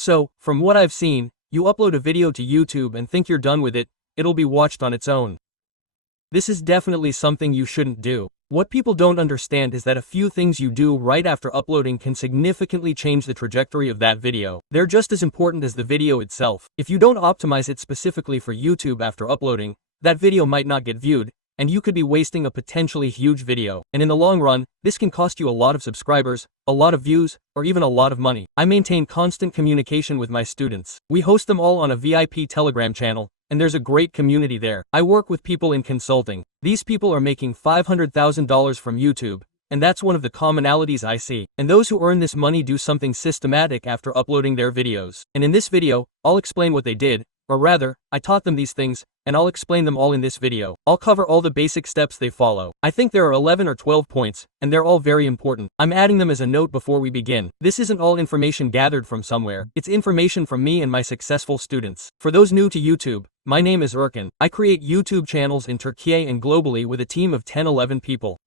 So, from what I've seen, you upload a video to YouTube and think you're done with it, it'll be watched on its own. This is definitely something you shouldn't do. What people don't understand is that a few things you do right after uploading can significantly change the trajectory of that video. They're just as important as the video itself. If you don't optimize it specifically for YouTube after uploading, that video might not get viewed, and you could be wasting a potentially huge video. And in the long run, this can cost you a lot of subscribers, a lot of views, or even a lot of money. I maintain constant communication with my students. We host them all on a VIP Telegram channel, and there's a great community there. I work with people in consulting. These people are making $500,000 from YouTube, and that's one of the commonalities I see. And those who earn this money do something systematic after uploading their videos. And in this video, I'll explain what they did, or rather, I taught them these things, and I'll explain them all in this video. I'll cover all the basic steps they follow. I think there are 11 or 12 points, and they're all very important. I'm adding them as a note before we begin. This isn't all information gathered from somewhere. It's information from me and my successful students. For those new to YouTube, my name is Erkan. I create YouTube channels in Turkey and globally with a team of 10-11 people.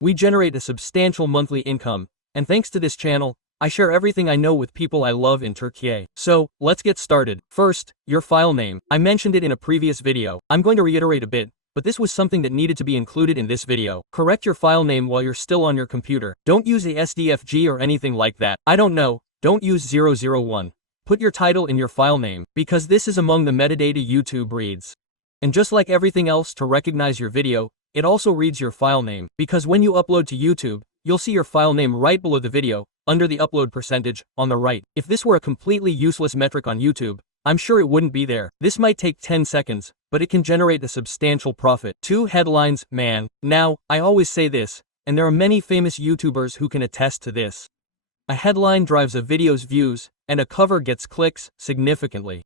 We generate a substantial monthly income, and thanks to this channel, I share everything I know with people I love in Turkey. So, let's get started. First, your file name. I mentioned it in a previous video. I'm going to reiterate a bit, but this was something that needed to be included in this video. Correct your file name while you're still on your computer. Don't use a SDFG or anything like that. I don't know, don't use 001. Put your title in your file name, because this is among the metadata YouTube reads. And just like everything else to recognize your video, it also reads your file name, because when you upload to YouTube, you'll see your file name right below the video, under the upload percentage, on the right. If this were a completely useless metric on YouTube, I'm sure it wouldn't be there. This might take 10 seconds, but it can generate a substantial profit. 2 headlines, man. Now, I always say this, and there are many famous YouTubers who can attest to this. A headline drives a video's views, and a cover gets clicks, significantly.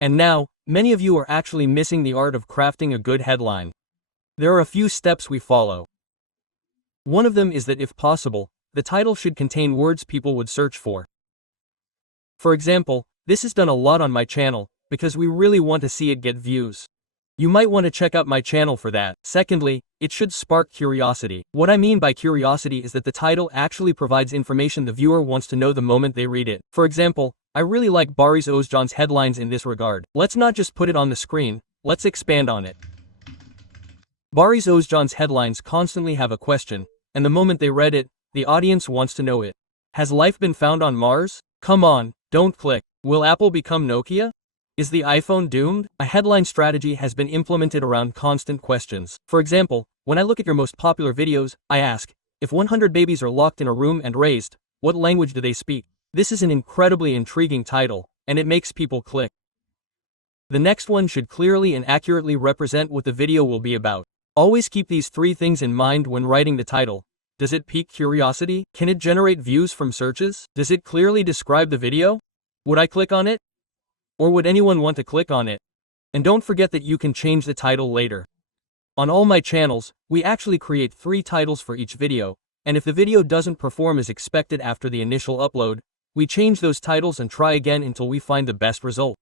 And now, many of you are actually missing the art of crafting a good headline. There are a few steps we follow. One of them is that if possible, the title should contain words people would search for. For example, this is done a lot on my channel, because we really want to see it get views. You might want to check out my channel for that. Secondly, it should spark curiosity. What I mean by curiosity is that the title actually provides information the viewer wants to know the moment they read it. For example, I really like Barış Özcan's headlines in this regard. Let's not just put it on the screen, let's expand on it. Barış Özcan's headlines constantly have a question, and the moment they read it, the audience wants to know it. Has life been found on Mars? Come on, don't click. Will Apple become Nokia? Is the iPhone doomed? A headline strategy has been implemented around constant questions. For example, when I look at your most popular videos, I ask, if 100 babies are locked in a room and raised, what language do they speak? This is an incredibly intriguing title, and it makes people click. The next one should clearly and accurately represent what the video will be about. Always keep these 3 things in mind when writing the title. Does it pique curiosity? Can it generate views from searches? Does it clearly describe the video? Would I click on it? Or would anyone want to click on it? And don't forget that you can change the title later. On all my channels, we actually create 3 titles for each video, and if the video doesn't perform as expected after the initial upload, we change those titles and try again until we find the best result.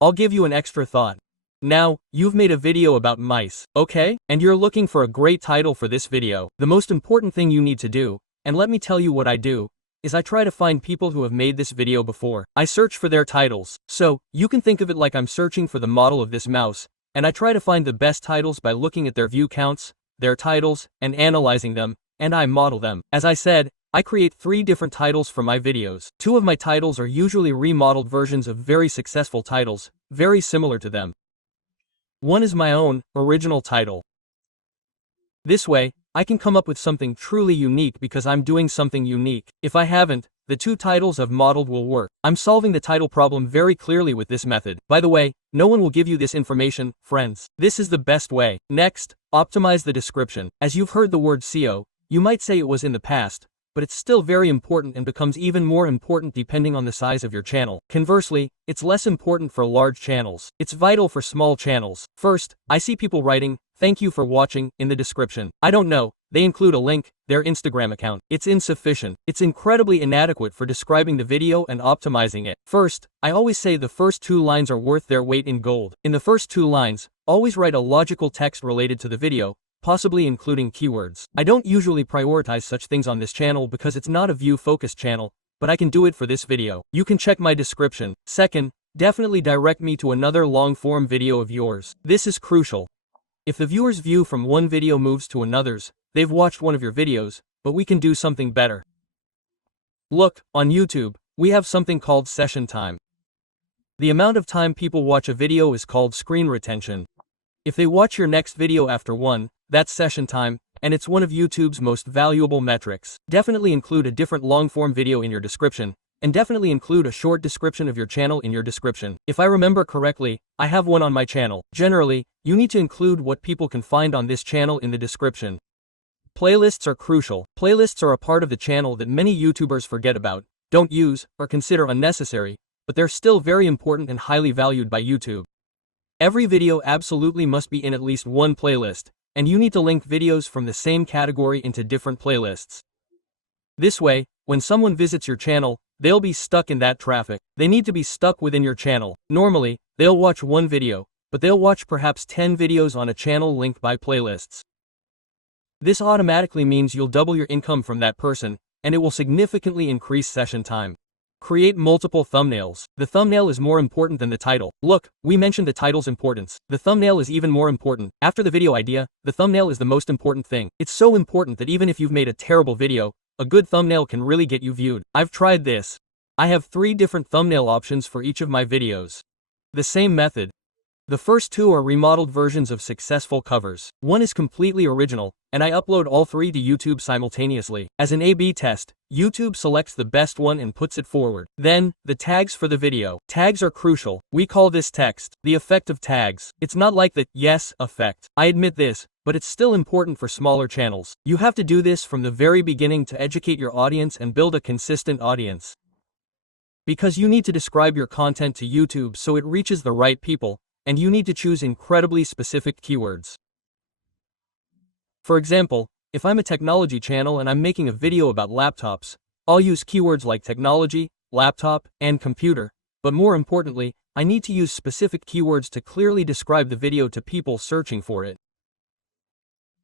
I'll give you an extra thought. Now, you've made a video about mice, okay? And you're looking for a great title for this video. The most important thing you need to do, and let me tell you what I do, is I try to find people who have made this video before. I search for their titles. So, you can think of it like I'm searching for the model of this mouse, and I try to find the best titles by looking at their view counts, their titles, and analyzing them, and I model them. As I said, I create 3 different titles for my videos. 2 of my titles are usually remodeled versions of very successful titles, very similar to them. One is my own, original title. This way, I can come up with something truly unique because I'm doing something unique. If I haven't, the 2 titles I've modeled will work. I'm solving the title problem very clearly with this method. By the way, no one will give you this information, friends. This is the best way. Next, optimize the description. As you've heard the word SEO, you might say it was in the past, but it's still very important and becomes even more important depending on the size of your channel. Conversely, it's less important for large channels. It's vital for small channels. First, I see people writing, "Thank you for watching," in the description. I don't know, they include a link, their Instagram account. It's insufficient. It's incredibly inadequate for describing the video and optimizing it. First, I always say the first 2 lines are worth their weight in gold. In the first 2 lines, always write a logical text related to the video, possibly including keywords. I don't usually prioritize such things on this channel because it's not a view-focused channel, but I can do it for this video. You can check my description. Second, definitely direct me to another long-form video of yours. This is crucial. If the viewer's view from one video moves to another's, they've watched one of your videos, but we can do something better. Look, on YouTube, we have something called session time. The amount of time people watch a video is called screen retention. If they watch your next video after one, that's session time, and it's one of YouTube's most valuable metrics. Definitely include a different long-form video in your description, and definitely include a short description of your channel in your description. If I remember correctly, I have one on my channel. Generally, you need to include what people can find on this channel in the description. Playlists are crucial. Playlists are a part of the channel that many YouTubers forget about, don't use, or consider unnecessary, but they're still very important and highly valued by YouTube. Every video absolutely must be in at least one playlist, and you need to link videos from the same category into different playlists. This way, when someone visits your channel, they'll be stuck in that traffic. They need to be stuck within your channel. Normally, they'll watch one video, but they'll watch perhaps 10 videos on a channel linked by playlists. This automatically means you'll double your income from that person, and it will significantly increase session time. Create multiple thumbnails. The thumbnail is more important than the title. Look, we mentioned the title's importance. The thumbnail is even more important. After the video idea, the thumbnail is the most important thing. It's so important that even if you've made a terrible video, a good thumbnail can really get you viewed. I've tried this. I have 3 different thumbnail options for each of my videos. The same method. The first 2 are remodeled versions of successful covers. One is completely original, and I upload all 3 to YouTube simultaneously. As an A/B test, YouTube selects the best one and puts it forward. Then, the tags for the video. Tags are crucial. We call this text. The effect of tags. It's not like the yes effect. I admit this, but it's still important for smaller channels. You have to do this from the very beginning to educate your audience and build a consistent audience. Because you need to describe your content to YouTube so it reaches the right people, and you need to choose incredibly specific keywords. For example, if I'm a technology channel and I'm making a video about laptops, I'll use keywords like technology, laptop, and computer, but more importantly, I need to use specific keywords to clearly describe the video to people searching for it.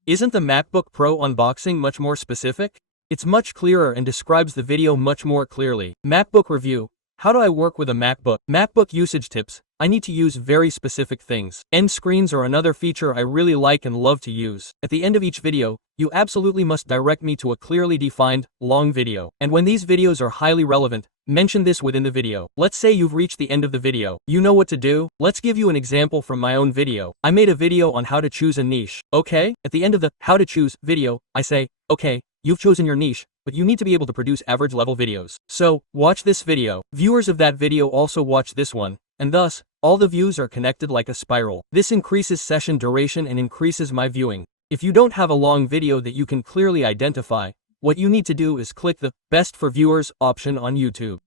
Isn't the MacBook Pro unboxing much more specific? It's much clearer and describes the video much more clearly. MacBook review. How do I work with a MacBook? MacBook usage tips. I need to use very specific things. End screens are another feature I really like and love to use. At the end of each video, you absolutely must direct me to a clearly defined, long video. And when these videos are highly relevant, mention this within the video. Let's say you've reached the end of the video. You know what to do? Let's give you an example from my own video. I made a video on how to choose a niche. Okay? At the end of the how to choose video, I say, okay, you've chosen your niche, but you need to be able to produce average level videos. So, watch this video. Viewers of that video also watch this one, and thus, all the views are connected like a spiral. This increases session duration and increases my viewing. If you don't have a long video that you can clearly identify, what you need to do is click the Best for Viewers option on YouTube.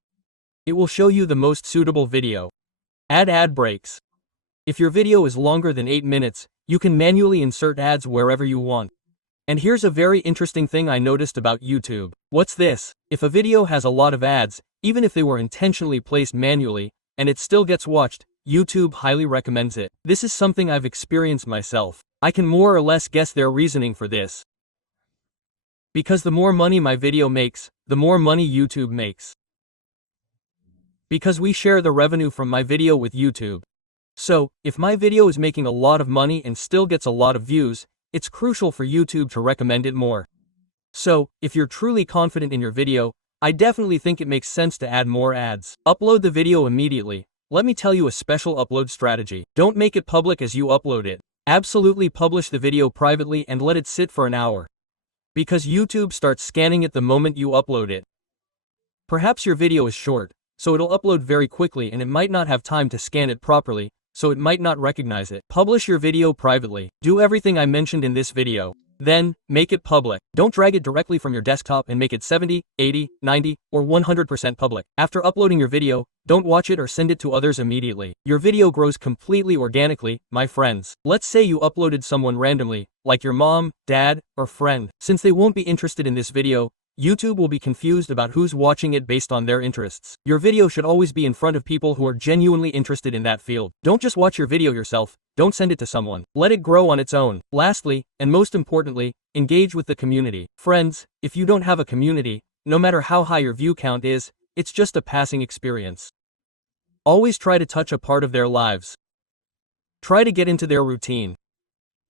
It will show you the most suitable video. Add ad breaks. If your video is longer than 8 minutes, you can manually insert ads wherever you want. And here's a very interesting thing I noticed about YouTube. What's this? If a video has a lot of ads, even if they were intentionally placed manually, and it still gets watched, YouTube highly recommends it. This is something I've experienced myself. I can more or less guess their reasoning for this. Because the more money my video makes, the more money YouTube makes. Because we share the revenue from my video with YouTube. So, if my video is making a lot of money and still gets a lot of views, it's crucial for YouTube to recommend it more. So, if you're truly confident in your video, I definitely think it makes sense to add more ads. Upload the video immediately. Let me tell you a special upload strategy. Don't make it public as you upload it. Absolutely publish the video privately and let it sit for an hour. Because YouTube starts scanning it the moment you upload it. Perhaps your video is short, so it'll upload very quickly and it might not have time to scan it properly, so it might not recognize it. Publish your video privately. Do everything I mentioned in this video. Then, make it public. Don't drag it directly from your desktop and make it 70, 80, 90, or 100% public. After uploading your video, don't watch it or send it to others immediately. Your video grows completely organically, my friends. Let's say you uploaded someone randomly, like your mom, dad, or friend. Since they won't be interested in this video, YouTube will be confused about who's watching it based on their interests. Your video should always be in front of people who are genuinely interested in that field. Don't just watch your video yourself, don't send it to someone. Let it grow on its own. Lastly, and most importantly, engage with the community. Friends, if you don't have a community, no matter how high your view count is, it's just a passing experience. Always try to touch a part of their lives. Try to get into their routine.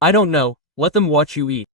I don't know, let them watch you eat.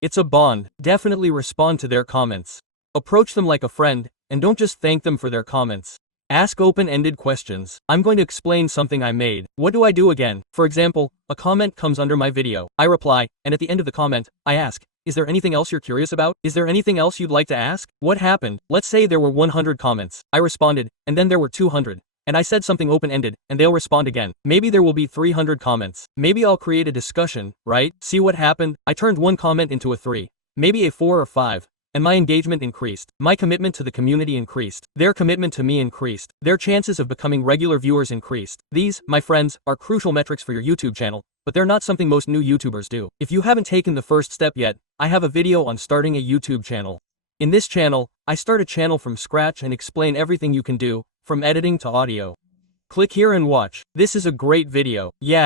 It's a bond. Definitely respond to their comments. Approach them like a friend, and don't just thank them for their comments. Ask open-ended questions. I'm going to explain something I made. What do I do again? For example, a comment comes under my video. I reply, and at the end of the comment, I ask, is there anything else you're curious about? Is there anything else you'd like to ask? What happened? Let's say there were 100 comments. I responded, and then there were 200. And I said something open-ended, and they'll respond again. Maybe there will be 300 comments. Maybe I'll create a discussion, right? See what happened? I turned one comment into a 3. Maybe a 4 or 5. And my engagement increased. My commitment to the community increased. Their commitment to me increased. Their chances of becoming regular viewers increased. These, my friends, are crucial metrics for your YouTube channel, but they're not something most new YouTubers do. If you haven't taken the first step yet, I have a video on starting a YouTube channel. In this channel, I start a channel from scratch and explain everything you can do, from editing to audio. Click here and watch. This is a great video. Yeah.